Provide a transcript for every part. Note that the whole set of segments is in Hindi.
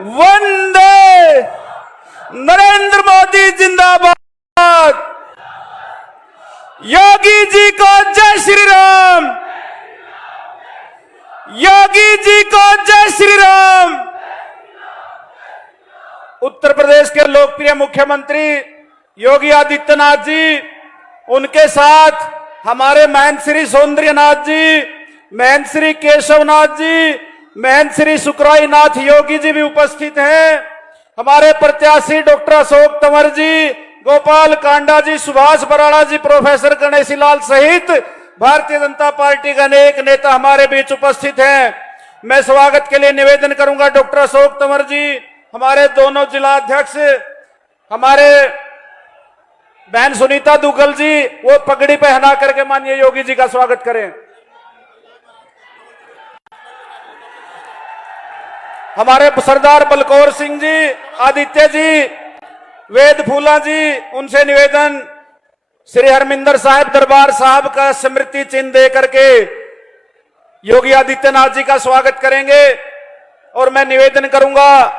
वंदे नरेंद्र मोदी जिंदाबाद। योगी जी को जय श्री राम। योगी जी को जय श्री राम। उत्तर प्रदेश के लोकप्रिय मुख्यमंत्री योगी आदित्यनाथ जी, उनके साथ हमारे महंत श्री सौंदर्यनाथ जी, महंत श्री केशवनाथ जी, महंत श्री सुखरायनाथ योगी जी भी उपस्थित हैं। हमारे प्रत्याशी डॉक्टर अशोक तंवर जी, गोपाल कांडा जी, सुभाष बराड़ा जी, प्रोफेसर गणेशी लाल सहित भारतीय जनता पार्टी के अनेक नेता हमारे बीच उपस्थित हैं। मैं स्वागत के लिए निवेदन करूंगा डॉक्टर अशोक तंवर जी, हमारे दोनों जिला अध्यक्ष, हमारे बहन सुनीता दुग्गल जी, वो पगड़ी पहना करके माननीय योगी जी का स्वागत करें। हमारे सरदार बलकौर सिंह जी, आदित्य जी, वेद फूला जी, उनसे निवेदन श्री हरमिंदर साहिब दरबार साहब का स्मृति चिन्ह दे करके योगी आदित्यनाथ जी का स्वागत करेंगे। और मैं निवेदन करूंगा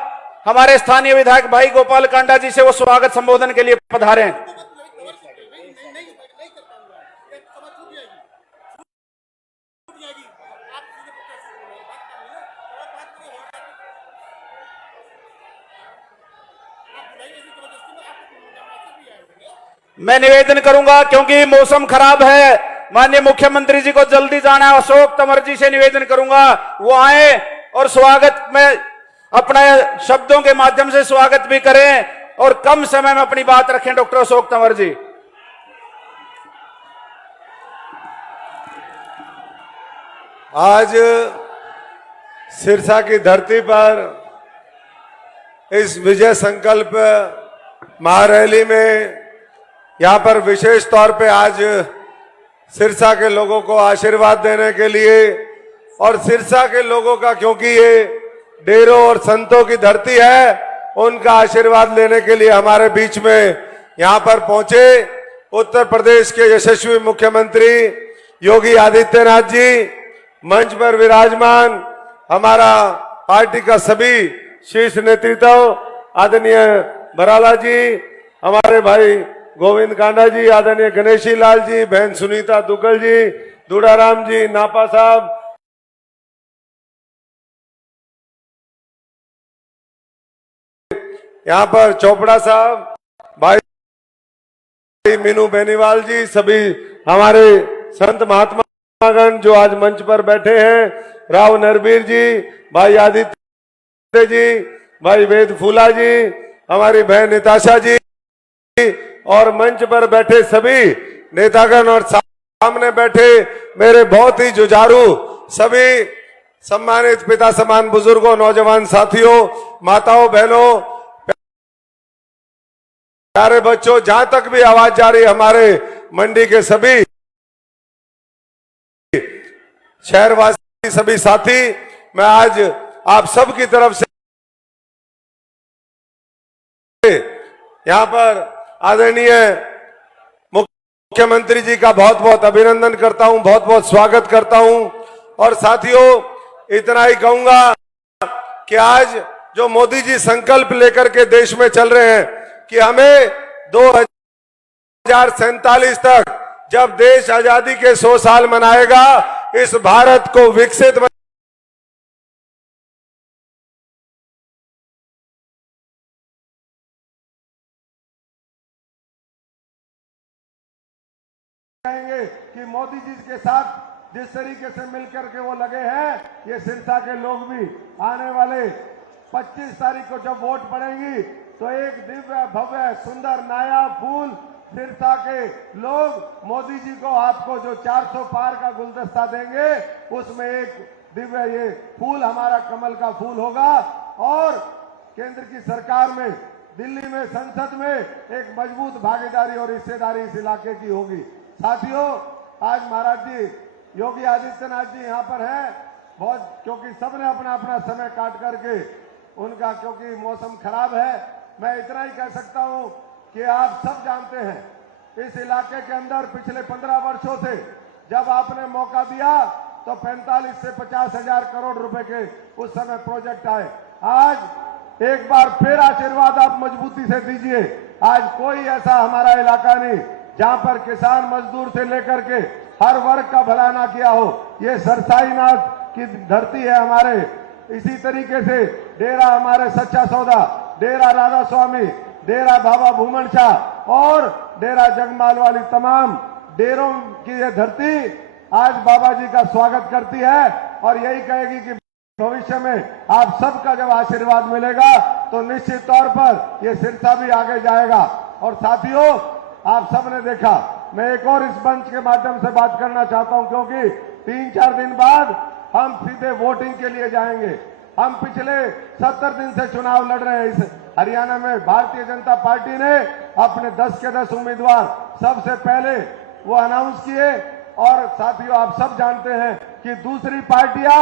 हमारे स्थानीय विधायक भाई गोपाल कांडा जी से वो स्वागत संबोधन के लिए पधारें। मैं निवेदन करूंगा क्योंकि मौसम खराब है, माननीय मुख्यमंत्री जी को जल्दी जाना है। अशोक तंवर जी से निवेदन करूंगा वो आए और स्वागत में अपने शब्दों के माध्यम से स्वागत भी करें और कम समय में अपनी बात रखें। डॉक्टर अशोक तंवर जी। आज सिरसा की धरती पर इस विजय संकल्प महारैली में यहाँ पर विशेष तौर पे आज सिरसा के लोगों को आशीर्वाद देने के लिए और सिरसा के लोगों का, क्योंकि ये डेरों और संतों की धरती है, उनका आशीर्वाद लेने के लिए हमारे बीच में यहाँ पर पहुंचे उत्तर प्रदेश के यशस्वी मुख्यमंत्री योगी आदित्यनाथ जी, मंच पर विराजमान हमारा पार्टी का सभी शीर्ष नेतृत्व, आदरणीय बराला जी, हमारे भाई गोविंद कांडा जी, आदरणीय गणेशी लाल जी, बहन सुनीता दुग्गल जी, दूडाराम जी, नापा साहब, यहाँ पर चोपड़ा साहब, भाई मीनू बेनीवाल जी, सभी हमारे संत महात्मागण जो आज मंच पर बैठे हैं, राव नरबीर जी, भाई आदित्य जी, भाई वेद फूला जी, हमारी बहन निताशा जी और मंच पर बैठे सभी नेतागण और सामने बैठे मेरे बहुत ही जुझारू सभी सम्मानित पिता समान बुजुर्गों, नौजवान साथियों, माताओं, बहनों, प्यारे बच्चों, जहां तक भी आवाज जा रही है, हमारे मंडी के सभी शहरवासी, सभी साथी, मैं आज आप सब की तरफ से यहाँ पर आदरणीय मुख्यमंत्री जी का बहुत बहुत अभिनंदन करता हूं, बहुत बहुत स्वागत करता हूं। और साथियों, इतना ही कहूंगा कि आज जो मोदी जी संकल्प लेकर के देश में चल रहे हैं कि हमें 2047 तक, जब देश आजादी के 100 साल मनाएगा, इस भारत को विकसित कि मोदी जी के साथ जिस तरीके से मिलकर के वो लगे हैं, ये सिरसा के लोग भी आने वाले 25 तारीख को जब वोट पड़ेगी तो एक दिव्य भव्य सुंदर नया फूल सिरसा के लोग मोदी जी को, आपको जो 400 पार का गुलदस्ता देंगे, उसमें एक दिव्य ये फूल हमारा कमल का फूल होगा। और केंद्र की सरकार में, दिल्ली में, संसद में एक मजबूत भागीदारी और हिस्सेदारी इस इलाके की होगी। साथियों, आज महाराज जी योगी आदित्यनाथ जी यहाँ पर हैं बहुत, क्योंकि सबने अपना अपना समय काट करके उनका, क्योंकि मौसम खराब है, मैं इतना ही कह सकता हूँ कि आप सब जानते हैं इस इलाके के अंदर पिछले 15 वर्षों से जब आपने मौका दिया तो 45 से 50 हजार करोड़ रुपए के उस समय प्रोजेक्ट आए। आज एक बार फिर आशीर्वाद आप मजबूती से दीजिए। आज कोई ऐसा हमारा इलाका नहीं जहां पर किसान मजदूर से लेकर के हर वर्ग का भला ना किया हो। ये सरसाईनाथ की धरती है हमारे। इसी तरीके से डेरा हमारे सच्चा सौदा, डेरा राधा स्वामी, डेरा बाबा भूमन शाह और डेरा जगमाल वाली तमाम डेरों की ये धरती आज बाबा जी का स्वागत करती है और यही कहेगी कि भविष्य में आप सबका जब आशीर्वाद मिलेगा तो निश्चित तौर पर ये सिरसा भी आगे जाएगा। और साथियों, आप सबने देखा, मैं एक और इस मंच के माध्यम से बात करना चाहता हूं क्योंकि 3-4 दिन बाद हम सीधे वोटिंग के लिए जाएंगे। हम पिछले 70 दिन से चुनाव लड़ रहे हैं। इस हरियाणा में भारतीय जनता पार्टी ने अपने 10 के 10 उम्मीदवार सबसे पहले वो अनाउंस किए और साथियों आप सब जानते हैं कि दूसरी पार्टियां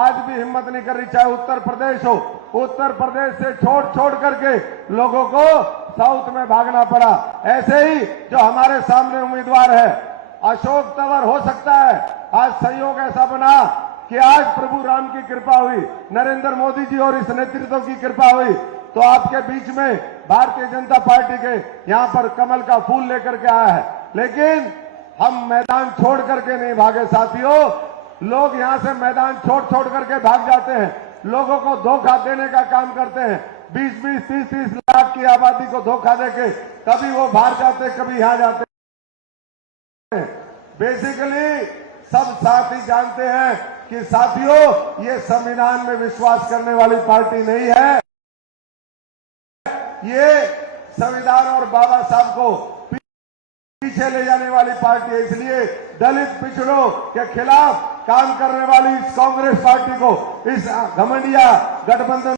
आज भी हिम्मत नहीं कर रही, चाहे उत्तर प्रदेश हो। उत्तर प्रदेश से छोड़ करके लोगों को साउथ में भागना पड़ा। ऐसे ही जो हमारे सामने उम्मीदवार है अशोक तंवर, हो सकता है आज संयोग ऐसा बना कि आज प्रभु राम की कृपा हुई, नरेंद्र मोदी जी और इस नेतृत्व की कृपा हुई तो आपके बीच में भारतीय जनता पार्टी के यहां पर कमल का फूल लेकर के आया है। लेकिन हम मैदान छोड़ करके नहीं भागे साथियों। लोग यहां से मैदान छोड़ करके भाग जाते हैं, लोगों को धोखा देने का काम करते हैं। 20-20, 30-30 लाख की आबादी को धोखा देके कभी वो बाहर जाते, कभी यहां जाते। बेसिकली सब साथी जानते हैं कि साथियों ये संविधान में विश्वास करने वाली पार्टी नहीं है। ये संविधान और बाबा साहब को पीछे ले जाने वाली पार्टी है। इसलिए दलित पिछड़ों के खिलाफ काम करने वाली इस कांग्रेस पार्टी को, इस घमंडिया गठबंधन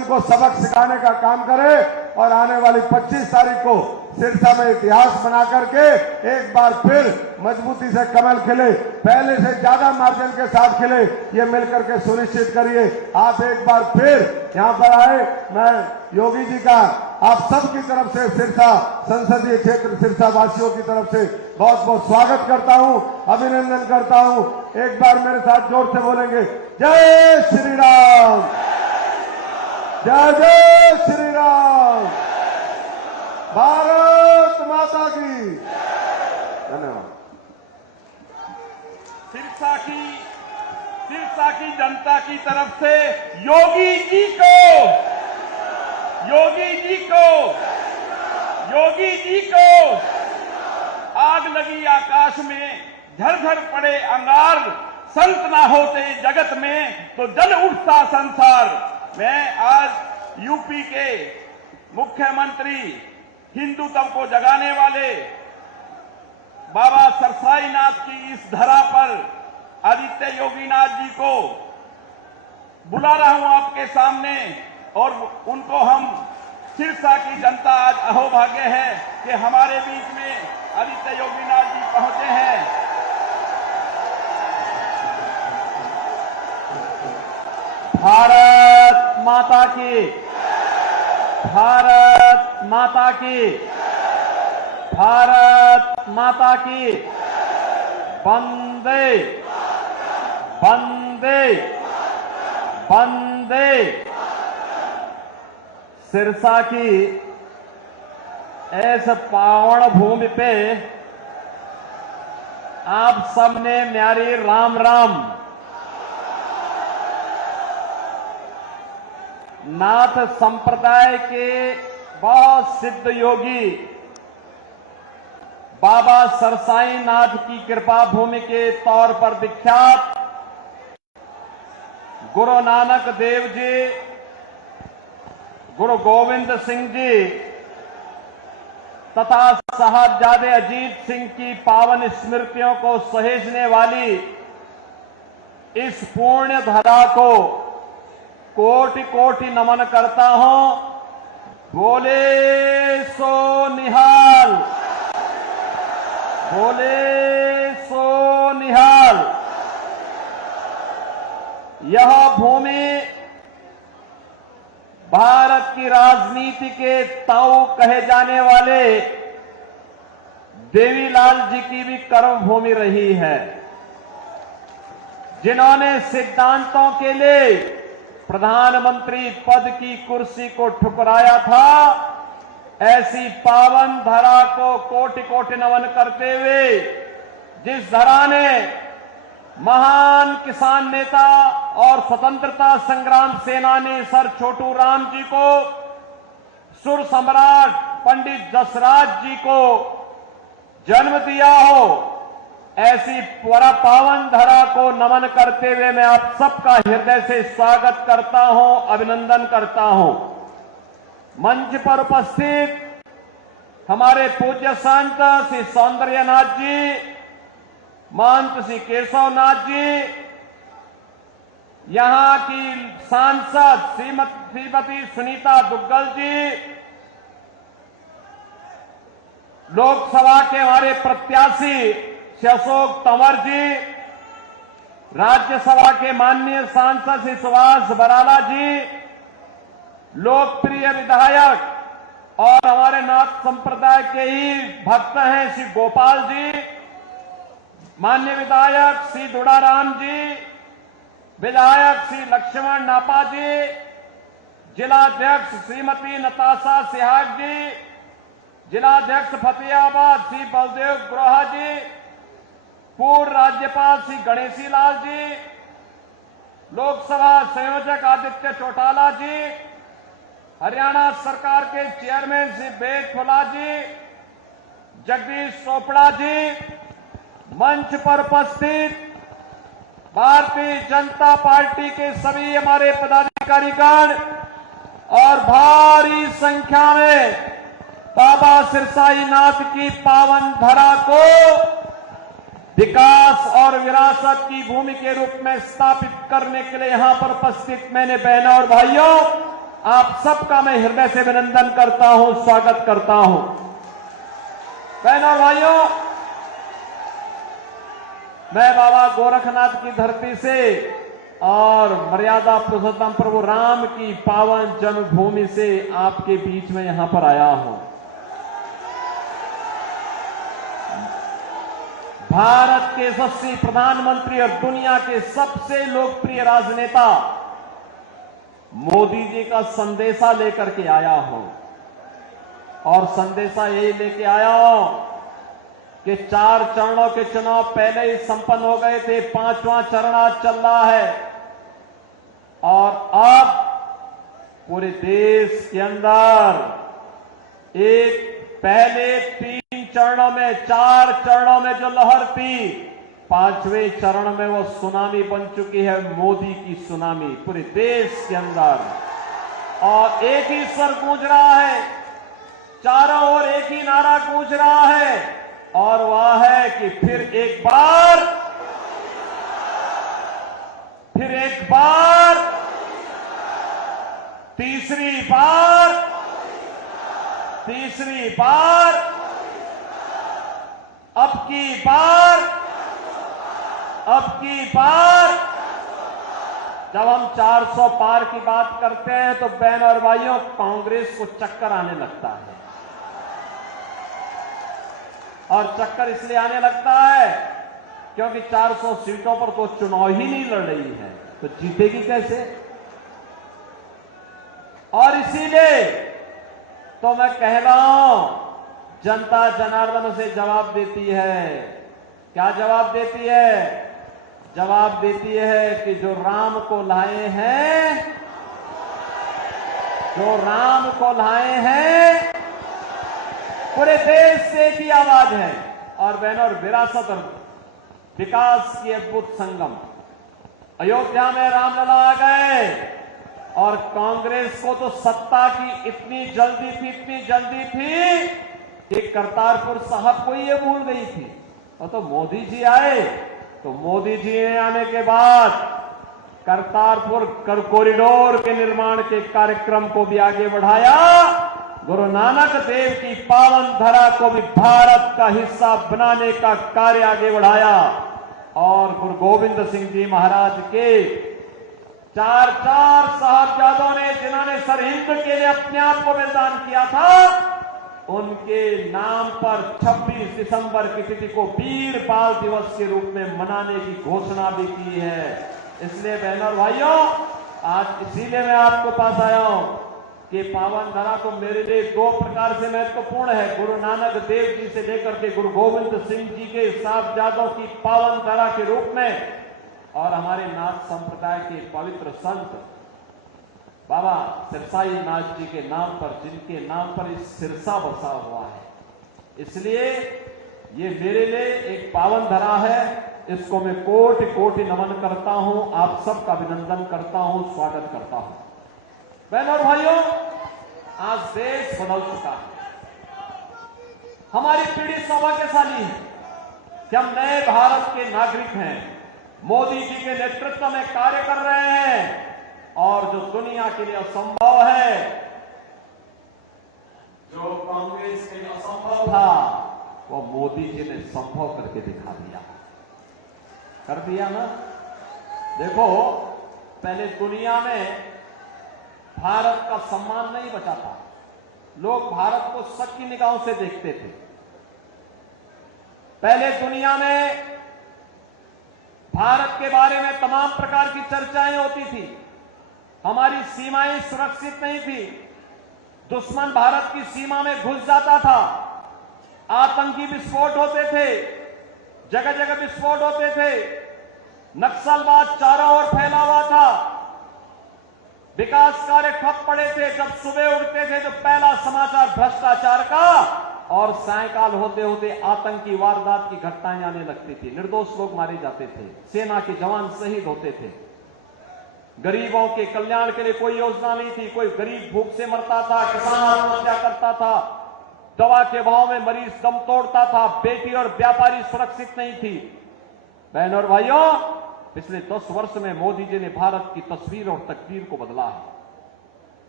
को सबक सिखाने का काम करे और आने वाली 25 तारीख को सिरसा में इतिहास बना करके एक बार फिर मजबूती से कमल खिले, पहले से ज्यादा मार्जिन के साथ खिले, ये मिलकर के सुनिश्चित करिए। आप एक बार फिर यहां पर आए। मैं योगी जी का आप सबकी तरफ से, सिरसा संसदीय क्षेत्र सिरसा वासियों की तरफ से बहुत बहुत स्वागत करता हूं, अभिनंदन करता हूं। एक बार मेरे साथ जोर से बोलेंगे, जय श्री राम, जय जय श्री राम, भारत माता की। धन्यवाद। सिरसा की जनता की तरफ से योगी जी को आग लगी आकाश में, झरझर पड़े अंगार, संत ना होते जगत में तो जल उठता संसार। मैं आज यूपी के मुख्यमंत्री, हिंदुत्व को जगाने वाले बाबा सरसाईनाथ की इस धरा पर आदित्य योगीनाथ जी को बुला रहा हूं आपके सामने और उनको हम सिरसा की जनता आज अहोभाग्य है कि हमारे बीच में आदित्य योगीनाथ जी पहुंचे हैं। भारत माता की, भारत माता की, भारत माता की। वंदे वंदे वंदे। सिरसा की इस पावन भूमि पे आप सबने न्यारी राम राम। नाथ संप्रदाय के बहुत सिद्ध योगी बाबा सरसाईनाथ की कृपा भूमि के तौर पर विख्यात गुरु नानक देव जी, गुरु गोविंद सिंह जी तथा साहबजादे अजीत सिंह की पावन स्मृतियों को सहेजने वाली इस पुण्य धरा को कोटि कोटि नमन करता हूं। बोले सो निहाल, बोले सो निहाल। यह भूमि भारत की राजनीति के ताऊ कहे जाने वाले देवीलाल जी की भी कर्म भूमि रही है, जिन्होंने सिद्धांतों के लिए प्रधानमंत्री पद की कुर्सी को ठुकराया था, ऐसी पावन धरा को कोटि कोटि नमन करते हुए, जिस धरा ने महान किसान नेता और स्वतंत्रता संग्राम सेनानी सर छोटू राम जी को, सुर सम्राट पंडित जसराज जी को जन्म दिया हो, ऐसी पूरा पावन धरा को नमन करते हुए मैं आप सबका हृदय से स्वागत करता हूं, अभिनंदन करता हूं। मंच पर उपस्थित हमारे पूज्य संत श्री सौंदर्यनाथ जी, महंत श्री केशवनाथ जी, यहां की सांसद श्रीमती सुनीता दुग्गल जी, लोकसभा के हमारे प्रत्याशी श्री अशोक तंवर जी, राज्यसभा के माननीय सांसद श्री सुभाष बराला जी, लोकप्रिय विधायक और हमारे नाथ संप्रदाय के ही भक्त हैं श्री गोपाल जी, माननीय विधायक श्री दुड़ाराम जी, विधायक श्री लक्ष्मण नापा जी, जिलाध्यक्ष श्रीमती नताशा सिहाग जी, जिलाध्यक्ष फतेहाबाद श्री बलदेव ग्रोहा जी, पूर्व राज्यपाल श्री गणेशी लाल जी, लोकसभा संयोजक आदित्य चौटाला जी, हरियाणा सरकार के चेयरमैन श्री बेग फुला जी, जगदीश चोपड़ा जी, मंच पर उपस्थित भारतीय जनता पार्टी के सभी हमारे पदाधिकारीगण और भारी संख्या में बाबा सिरसाई नाथ की पावन धरा को विकास और विरासत की भूमि के रूप में स्थापित करने के लिए यहां पर उपस्थित मैंने बहनों और भाइयों, आप सबका मैं हृदय से अभिनंदन करता हूं, स्वागत करता हूं। बहनों और भाइयों, मैं बाबा गोरखनाथ की धरती से और मर्यादा पुरुषोत्तम प्रभु राम की पावन जन्मभूमि से आपके बीच में यहां पर आया हूं। भारत के यशस्वी प्रधानमंत्री और दुनिया के सबसे लोकप्रिय राजनेता मोदी जी का संदेशा लेकर के आया हूं, और संदेशा यही लेके आया हूं कि 4 चरणों के चुनाव पहले ही संपन्न हो गए थे, 5वां चरण आज चल रहा है, और अब पूरे देश के अंदर एक पहले 3 चरणों में, 4 चरणों में जो लहर थी, 5वें चरण में वो सुनामी बन चुकी है, मोदी की सुनामी पूरे देश के अंदर। और एक ही स्वर गूंज रहा है, चारों ओर एक ही नारा गूंज रहा है, और वह है कि फिर एक बार, तीसरी बार, अब की बार जब हम 400 पार की बात करते हैं तो बहन और भाइयों, कांग्रेस को चक्कर आने लगता है, और चक्कर इसलिए आने लगता है क्योंकि 400 सीटों पर तो चुनाव ही नहीं लड़ रही है, तो जीतेगी कैसे। और इसीलिए तो मैं कह रहा हूं, जनता जनार्दन से जवाब देती है। क्या जवाब देती है? जवाब देती है कि जो राम को लाए हैं, पूरे देश से एक ही आवाज है। और बहनों, और विरासत और विकास की अद्भुत संगम, अयोध्या में रामलला आ गए, और कांग्रेस को तो सत्ता की इतनी जल्दी थी कि करतारपुर साहब को ये भूल गई थी। और तो मोदी जी आए, तो मोदी जी ने आने के बाद करतारपुर कॉरिडोर के निर्माण के कार्यक्रम को भी आगे बढ़ाया, गुरु नानक देव की पावन धरा को भी भारत का हिस्सा बनाने का कार्य आगे बढ़ाया, और गुरु गोविंद सिंह जी महाराज के 4 साहबजादों ने, जिन्होंने सरहिंद के लिए अपने आप को बलिदान किया था, उनके नाम पर 26 दिसंबर की तिथि को वीर बाल दिवस के रूप में मनाने की घोषणा भी की है। इसलिए बहनों और भाइयों, आज इसीलिए मैं आपको पास आया हूं कि पावन धरा तो मेरे लिए दो प्रकार से महत्वपूर्ण है। गुरु नानक देव जी से लेकर के गुरु गोविंद सिंह जी के साहबजादों की पावन धरा के रूप में, और हमारे नाथ संप्रदाय के पवित्र संत बाबा सिरसाई नाथ जी के नाम पर, जिनके नाम पर इस सिरसा बसा हुआ है, इसलिए ये मेरे लिए एक पावन धरा है। इसको मैं कोटि कोटि नमन करता हूं, आप सबका अभिनंदन करता हूं, स्वागत करता हूं। बहनों और भाइयों, आज देश बदल चुका है। हमारी पीढ़ी सौभाग्यशाली है कि हम नए भारत के नागरिक हैं, मोदी जी के नेतृत्व में कार्य कर रहे हैं, और जो दुनिया के लिए असंभव है, जो कांग्रेस के लिए असंभव था, वो मोदी जी ने संभव करके दिखा दिया। कर दिया ना। देखो, पहले दुनिया में भारत का सम्मान नहीं बचा था, लोग भारत को शक की निगाहों से देखते थे। पहले दुनिया में भारत के बारे में तमाम प्रकार की चर्चाएं होती थी, हमारी सीमाएं सुरक्षित नहीं थी, दुश्मन भारत की सीमा में घुस जाता था, आतंकी विस्फोट होते थे, जगह जगह विस्फोट होते थे, नक्सलवाद चारों ओर फैला हुआ था, विकास कार्य ठप पड़े थे। जब सुबह उठते थे तो पहला समाचार भ्रष्टाचार का, और सायंकाल होते होते आतंकी वारदात की घटनाएं आने लगती थी, निर्दोष लोग मारे जाते थे, सेना के जवान शहीद होते थे। गरीबों के कल्याण के लिए कोई योजना नहीं थी, कोई गरीब भूख से मरता था, किसान आत्महत्या करता था, दवा के भाव में मरीज दम तोड़ता था, बेटी और व्यापारी सुरक्षित नहीं थी। बहनों और भाइयों, पिछले 10 वर्ष में मोदी जी ने भारत की तस्वीर और तकदीर को बदला है।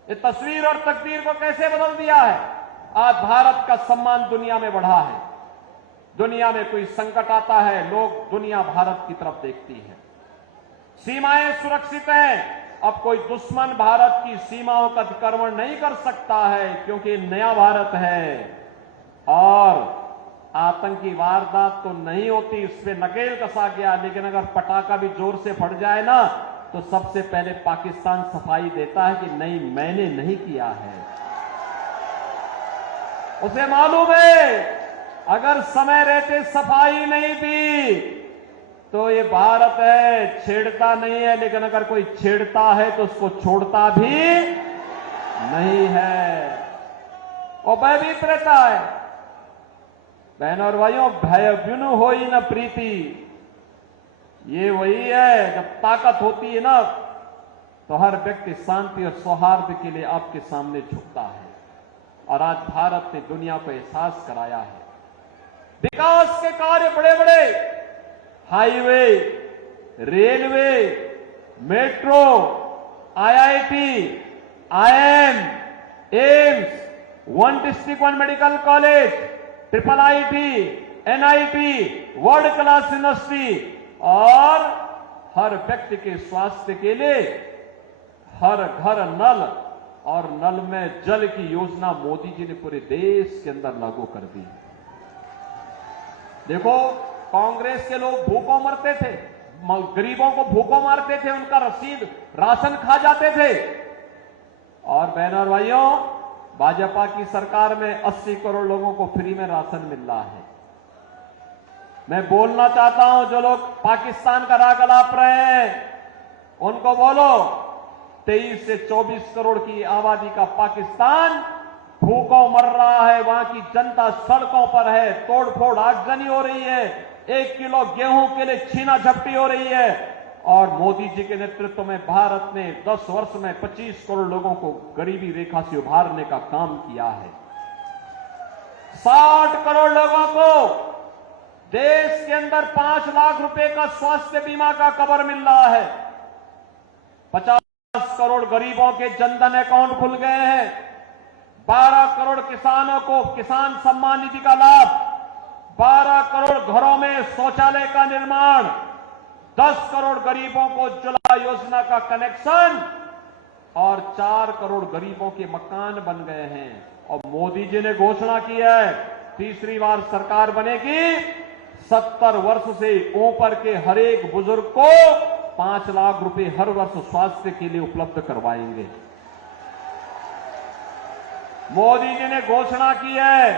ये तस्वीर और तकदीर को कैसे बदल दिया है? आज भारत का सम्मान दुनिया में बढ़ा है। दुनिया में कोई संकट आता है, लोग दुनिया भारत की तरफ देखती है। सीमाएं सुरक्षित हैं, अब कोई दुश्मन भारत की सीमाओं का अतिक्रमण नहीं कर सकता है, क्योंकि नया भारत है, और आतंकी वारदात तो नहीं होती, इस पे नकेल कसा गया। लेकिन अगर पटाखा भी जोर से फट जाए ना, तो सबसे पहले पाकिस्तान सफाई देता है कि नहीं, मैंने नहीं किया है। उसे मालूम है अगर समय रहते सफाई नहीं दी तो ये भारत है, छेड़ता नहीं है, लेकिन अगर कोई छेड़ता है तो उसको छोड़ता भी नहीं है, और भयभीत रहता है। बहनों और भाइयों, भय बिनु होई न प्रीति, ये वही है, जब ताकत होती है ना, तो हर व्यक्ति शांति और सौहार्द के लिए आपके सामने झुकता है। और आज भारत ने दुनिया को एहसास कराया है। विकास के कार्य बड़े बड़े, highway, railway, metro, IIT, IIM, AIIMS, one district one medical college, triple IT, NIT, world class university, और हर व्यक्ति के स्वास्थ्य के लिए हर घर नल, और नल में जल की योजना मोदी जी ने पूरे देश के अंदर लागू कर दी। देखो, कांग्रेस के लोग भूखों मरते थे, गरीबों को भूखों मारते थे, उनका रसीद राशन खा जाते थे। और बहनों और भाइयों, भाजपा की सरकार में 80 करोड़ लोगों को फ्री में राशन मिल रहा है। मैं बोलना चाहता हूं, जो लोग पाकिस्तान का राग अलाप रहे हैं, उनको बोलो, 23 से 24 करोड़ की आबादी का पाकिस्तान भूखों मर रहा है, वहां की जनता सड़कों पर है, तोड़फोड़ आगजनी हो रही है, 1 किलो गेहूं के लिए छीना झपटी हो रही है। और मोदी जी के नेतृत्व में भारत ने 10 वर्ष में 25 करोड़ लोगों को गरीबी रेखा से उभारने का काम किया है। 60 करोड़ लोगों को देश के अंदर 5 लाख रुपए का स्वास्थ्य बीमा का कवर मिल रहा है। 50 करोड़ गरीबों के जनधन अकाउंट खुल गए हैं। 12 करोड़ किसानों को किसान सम्मान निधि का लाभ, 12 करोड़ घरों में शौचालय का निर्माण, 10 करोड़ गरीबों को उज्ज्वला योजना का कनेक्शन, और 4 करोड़ गरीबों के मकान बन गए हैं। और मोदी जी ने घोषणा की है, तीसरी बार सरकार बनेगी, 70 वर्ष से ऊपर के हर एक बुजुर्ग को 5 लाख रुपए हर वर्ष स्वास्थ्य के लिए उपलब्ध करवाएंगे। मोदी जी ने घोषणा की है,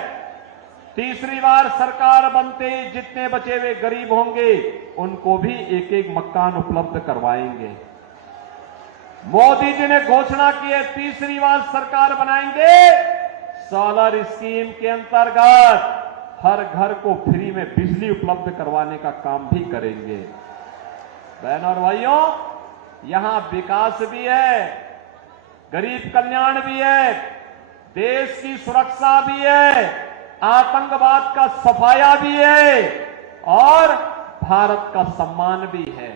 तीसरी बार सरकार बनते ही जितने बचे हुए गरीब होंगे उनको भी एक एक मकान उपलब्ध करवाएंगे। मोदी जी ने घोषणा की है, तीसरी बार सरकार बनाएंगे, सोलर स्कीम के अंतर्गत हर घर को फ्री में बिजली उपलब्ध करवाने का काम भी करेंगे। बहनों और भाइयों, यहां विकास भी है, गरीब कल्याण भी है, देश की सुरक्षा भी है, आतंकवाद का सफाया भी है और भारत का सम्मान भी है।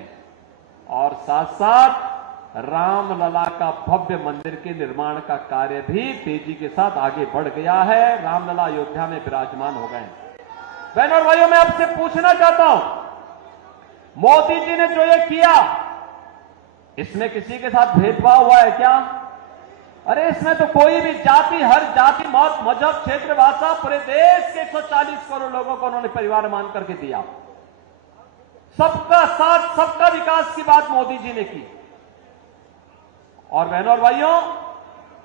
और साथ साथ रामलला का भव्य मंदिर के निर्माण का कार्य भी तेजी के साथ आगे बढ़ गया है। रामलला अयोध्या में विराजमान हो गए। बहनों और भाइयों, मैं आपसे पूछना चाहता हूं, मोदी जी ने जो ये किया, इसमें किसी के साथ भेदभाव हुआ है क्या? अरे इसमें तो कोई भी जाति, हर जाति, मत, मजहब, क्षेत्र, भाषा, पूरे देश के 140 करोड़ लोगों को उन्होंने परिवार मान करके दिया। सबका साथ, सबका विकास की बात मोदी जी ने की। और बहनों और भाइयों,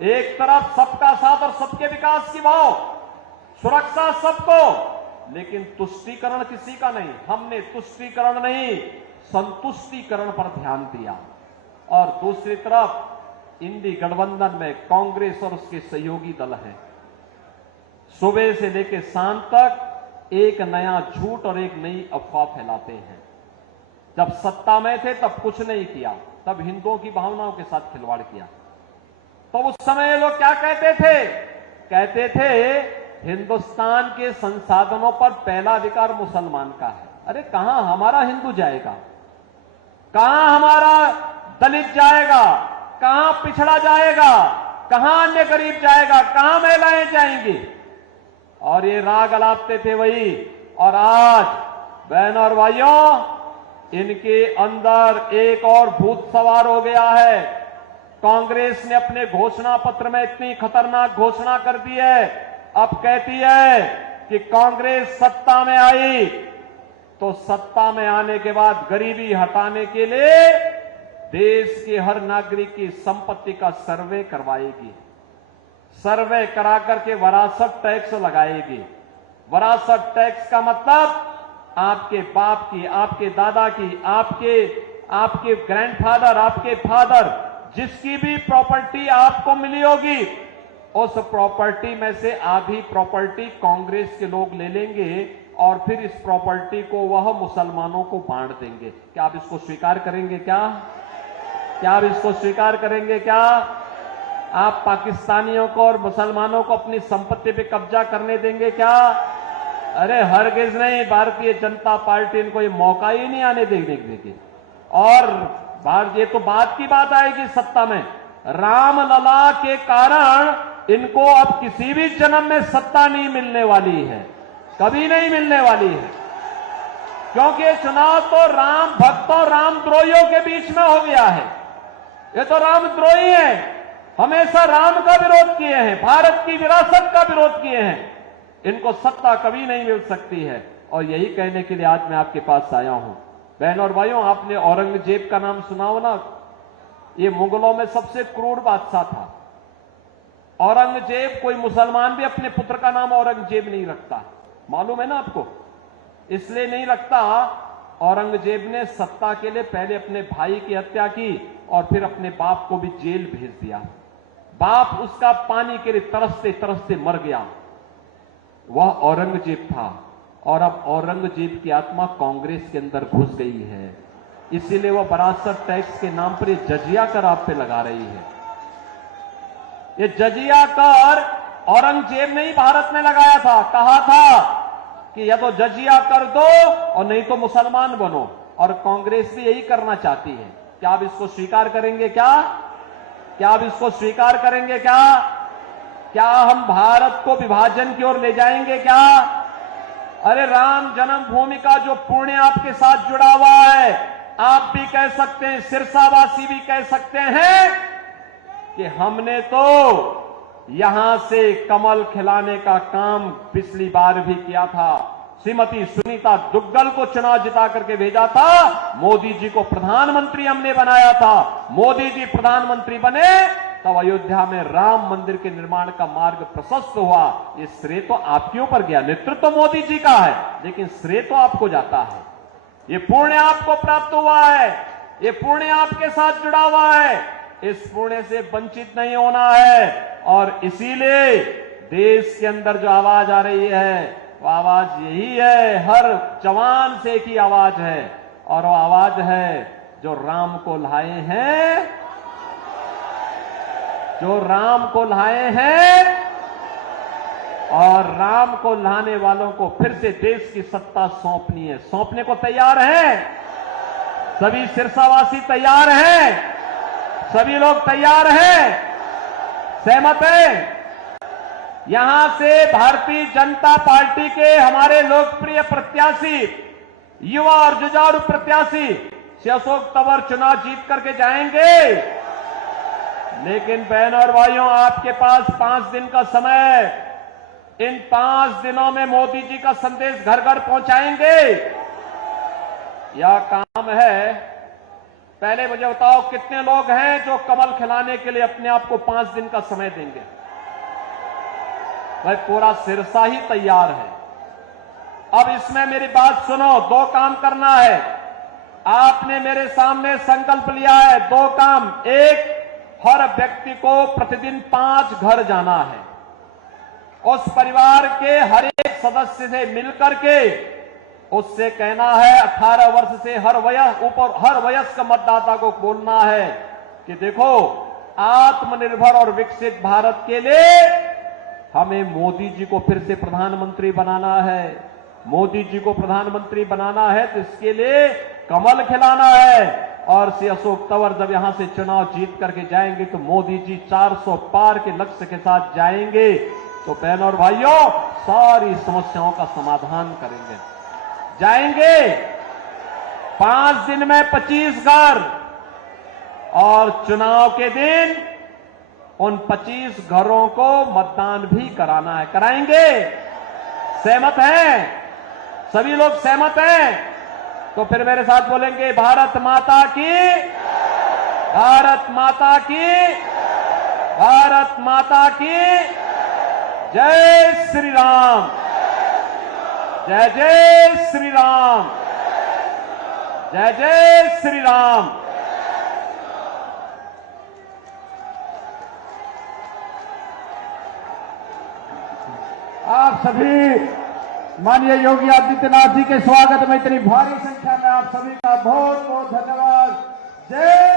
एक तरफ सबका साथ और सबके विकास की भाव, सुरक्षा सबको, लेकिन तुष्टीकरण किसी का नहीं। हमने तुष्टीकरण नहीं, संतुष्टीकरण पर ध्यान दिया। और दूसरी तरफ इंडी गठबंधन में कांग्रेस और उसके सहयोगी दल हैं। सुबह से लेकर शाम तक एक नया झूठ और एक नई अफवाह फैलाते हैं। जब सत्ता में थे तब कुछ नहीं किया, तब हिंदुओं की भावनाओं के साथ खिलवाड़ किया। तो उस समय ये लोग क्या कहते थे? कहते थे हिंदुस्तान के संसाधनों पर पहला अधिकार मुसलमान का है। अरे कहां हमारा हिंदू जाएगा, कहां हमारा दलित जाएगा, कहां पिछड़ा जाएगा, कहां अन्य गरीब जाएगा, कहां महिलाएं जाएंगी? और ये राग अलापते थे वही। और आज बहनों और भाइयों, इनके अंदर एक और भूत सवार हो गया है। कांग्रेस ने अपने घोषणा पत्र में इतनी खतरनाक घोषणा कर दी है, अब कहती है कि कांग्रेस सत्ता में आई तो सत्ता में आने के बाद गरीबी हटाने के लिए देश के हर नागरिक की संपत्ति का सर्वे करवाएगी। सर्वे करा करके वरासत टैक्स लगाएगी। वरासत टैक्स का मतलब आपके बाप की, आपके दादा की, आपके ग्रैंडफादर, आपके फादर, जिसकी भी प्रॉपर्टी आपको मिली होगी, उस प्रॉपर्टी में से आधी प्रॉपर्टी कांग्रेस के लोग ले लेंगे और फिर इस प्रॉपर्टी को वह मुसलमानों को बांट देंगे। क्या आप इसको स्वीकार करेंगे? क्या आप इसको स्वीकार करेंगे? क्या आप पाकिस्तानियों को और मुसलमानों को अपनी संपत्ति पे कब्जा करने देंगे? क्या? अरे हरगिज नहीं। भारतीय जनता पार्टी इनको ये मौका ही नहीं आने देगी। और ये तो बात की बात आएगी सत्ता में। रामलला के कारण इनको अब किसी भी जन्म में सत्ता नहीं मिलने वाली है, कभी नहीं मिलने वाली है, क्योंकि ये चुनाव तो राम भक्तों, रामद्रोहियों के बीच में हो गया है। ये तो रामद्रोही हैं, हमेशा राम का विरोध किए हैं, भारत की विरासत का विरोध किए हैं। इनको सत्ता कभी नहीं मिल सकती है। और यही कहने के लिए आज मैं आपके पास आया हूं। बहनों और भाइयों, आपने औरंगजेब का नाम सुना हो ना? ये मुगलों में सबसे क्रूर बादशाह था। औरंगजेब, कोई मुसलमान भी अपने पुत्र का नाम औरंगजेब नहीं रखता, मालूम है ना आपको? इसलिए नहीं रखता, औरंगजेब ने सत्ता के लिए पहले अपने भाई की हत्या की और फिर अपने बाप को भी जेल भेज दिया। बाप उसका पानी के लिए तरसते तरसते मर गया। वह औरंगजेब था। और अब औरंगजेब की आत्मा कांग्रेस के अंदर घुस गई है, इसीलिए वह वरासत टैक्स के नाम पर ये जजिया कर आप पे लगा रही है। ये जजिया कर औरंगजेब ने ही भारत में लगाया था। कहा था कि या तो जजिया कर दो और नहीं तो मुसलमान बनो। और कांग्रेस भी यही करना चाहती है। क्या आप इसको स्वीकार करेंगे? क्या आप इसको स्वीकार करेंगे? क्या हम भारत को विभाजन की ओर ले जाएंगे? क्या? अरे राम जन्मभूमि का जो पुण्य आपके साथ जुड़ा हुआ है, आप भी कह सकते हैं, सिरसावासी भी कह सकते हैं कि हमने तो यहां से कमल खिलाने का काम पिछली बार भी किया था। श्रीमती सुनीता दुग्गल को चुनाव जिता करके भेजा था। मोदी जी को प्रधानमंत्री हमने बनाया था। मोदी जी प्रधानमंत्री बने तब अयोध्या में राम मंदिर के निर्माण का मार्ग प्रशस्त हुआ। ये श्रेय तो आपके ऊपर गया, नेतृत्व तो मोदी जी का है, लेकिन श्रेय तो आपको जाता है। ये पुण्य आपको प्राप्त हुआ है, ये पुण्य आपके साथ जुड़ा हुआ है। इस पुण्य से वंचित नहीं होना है। और इसीलिए देश के अंदर जो आवाज आ रही है वो आवाज यही है, हर जवान से की आवाज है, और वो आवाज है जो राम को लाए हैं, जो राम को लाए हैं, और राम को लाने वालों को फिर से देश की सत्ता सौंपनी है। सौंपने को तैयार हैं? सभी सिरसावासी तैयार हैं? सभी लोग तैयार हैं? सहमत हैं? यहां से भारतीय जनता पार्टी के हमारे लोकप्रिय प्रत्याशी, युवा और जुझारू प्रत्याशी श्री अशोक तंवर चुनाव जीत करके जाएंगे। लेकिन बहनों और भाइयों, आपके पास 5 दिन का समय है। इन 5 दिनों में मोदी जी का संदेश घर घर पहुंचाएंगे। यह काम है। पहले मुझे बताओ, कितने लोग हैं जो कमल खिलाने के लिए अपने आप को 5 दिन का समय देंगे? भाई पूरा सिरसा ही तैयार है। अब इसमें मेरी बात सुनो, 2 काम करना है। आपने मेरे सामने संकल्प लिया है 2 काम। एक, हर व्यक्ति को प्रतिदिन 5 घर जाना है। उस परिवार के हर एक सदस्य से मिलकर के उससे कहना है, 18 वर्ष से हर वयस्क मतदाता को बोलना है कि देखो, आत्मनिर्भर और विकसित भारत के लिए हमें मोदी जी को फिर से प्रधानमंत्री बनाना है। मोदी जी को प्रधानमंत्री बनाना है तो इसके लिए कमल खिलाना है। और श्री अशोक तंवर जब यहां से चुनाव जीत करके जाएंगे तो मोदी जी 400 पार के लक्ष्य के साथ जाएंगे। तो बहनों और भाइयों, सारी समस्याओं का समाधान करेंगे। जाएंगे 5 दिन में 25 घर, और चुनाव के दिन उन 25 घरों को मतदान भी कराना है। कराएंगे? सहमत हैं? सभी लोग सहमत हैं? तो फिर मेरे साथ बोलेंगे, भारत माता की, भारत माता की, भारत माता की जय श्री राम, जय जय श्री राम, जय जय श्री राम। आप सभी माननीय योगी आदित्यनाथ जी के स्वागत में इतनी भारी संख्या में आप सभी का बहुत बहुत धन्यवाद। जय